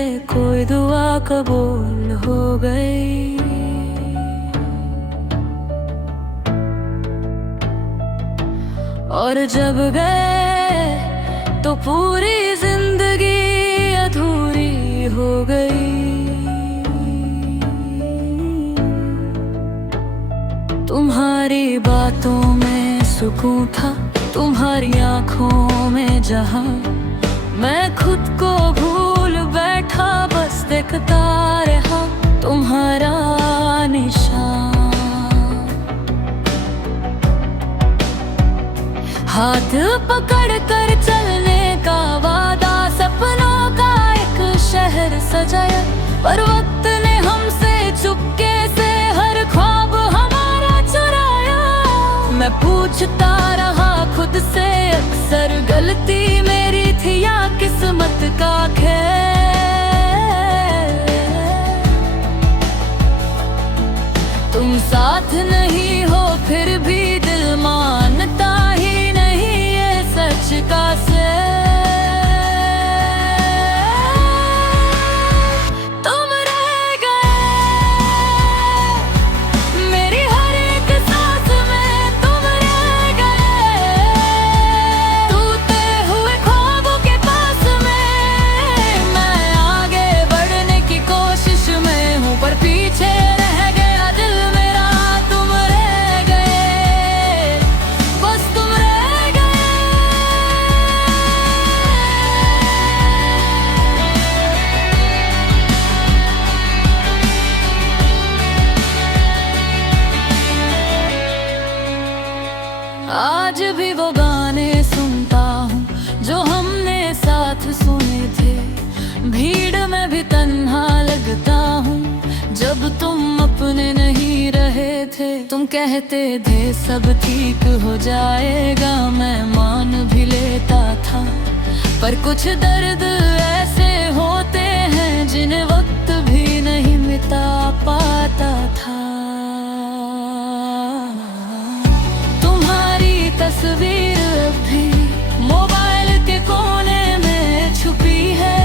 से कोई दुआ कबूल हो गई। और जब गए तो पूरी जिंदगी अधूरी हो गई। तुम्हारी बातों में सुकून था, तुम्हारी आंखों में जहां मैं खुद को भूल बैठा, बस देखता रहा तुम्हारा निशान। हाथ पकड़ कर चलने का वादा, सपनों का एक शहर सजाया, पर वक्त ने हमसे चुपके से हर ख्वाब हमारा चुराया। मैं पूछता रहा खुद से अक्सर, गलती मेरी थी या किस्मत का खेल। तुम साथ नहीं हो फिर भी दिल मानता ही नहीं ये सच का से। तुम रह गए मेरी हर एक सांस में, तुम रह गए टूटे हुए ख्वाबों के पास में। मैं आगे बढ़ने की कोशिश में हूँ, पर पीछे रह गया दिल मेरा। तुम रह गए, बस तुम रह गए। आज भी वो गाने सुनता हूँ जो हमने साथ सुने थे। भीड़ में भी तन्हा लगता हूँ जब तुम अपने नहीं रहे थे। तुम कहते थे सब ठीक हो जाएगा, मैं मान भी लेता था, पर कुछ दर्द ऐसे होते हैं जिन्हें वक्त भी नहीं मिटा पाता था। तुम्हारी तस्वीर अब भी मोबाइल के कोने में छुपी है।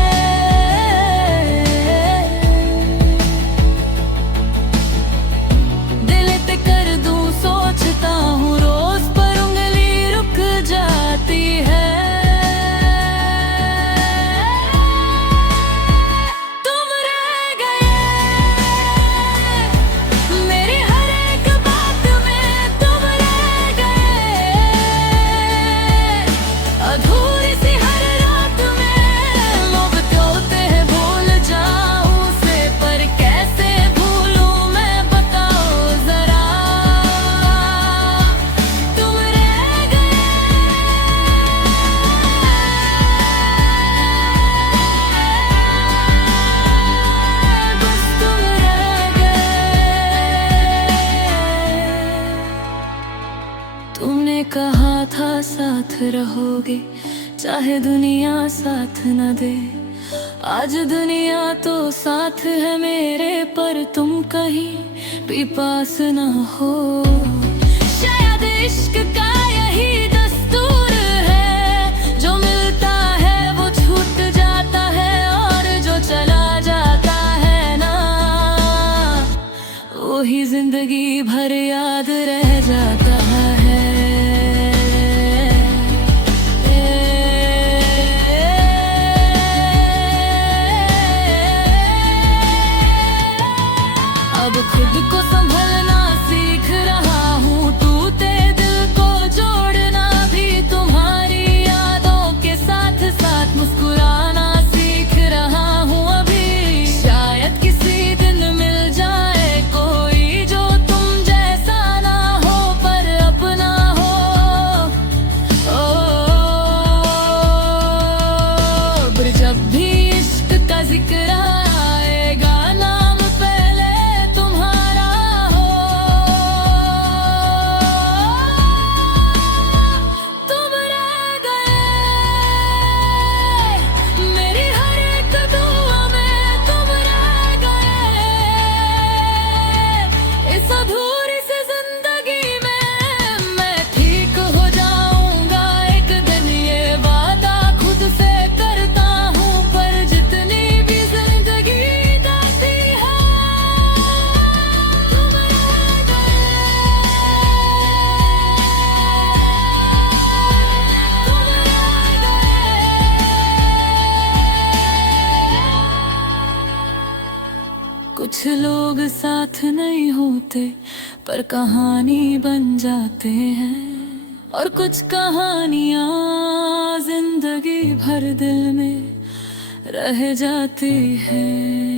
डिलीट कर दूं सोचता हूँ रोज, पर उंगली रुक जाती है। तुम रह गए मेरी हर एक बात में, तुम रह गए अधूरी सी हर रात में। लोग कहते हैं भूल जाऊं से, पर कैसे भूलूं मैं बताओ जरा। तुम रह गए, बस तुम रह गए। तुमने कहा था साथ रहोगे चाहे दुनिया साथ न दे। आज दुनिया तो साथ है मेरे, पर तुम कहीं भी पास न हो। शायद इश्क का यही दस्तूर है, जो मिलता है वो छूट जाता है, और जो चला जाता है ना वही जिंदगी भर याद रह जाता है। अब खुद को संभलना सीख रहा हूँ, टूटे दिल को जोड़ना भी। तुम्हारी यादों के साथ साथ मुस्कुराना सीख रहा हूँ अभी। शायद किसी दिन मिल जाए कोई जो तुम जैसा ना हो, पर अपना हो। पर जब भी इश्क का जिक्र आएगा, नाम पहले तुम्हारा हो। कुछ लोग साथ नहीं होते पर कहानी बन जाते हैं, और कुछ कहानियां जिंदगी भर दिल में रह जाती है।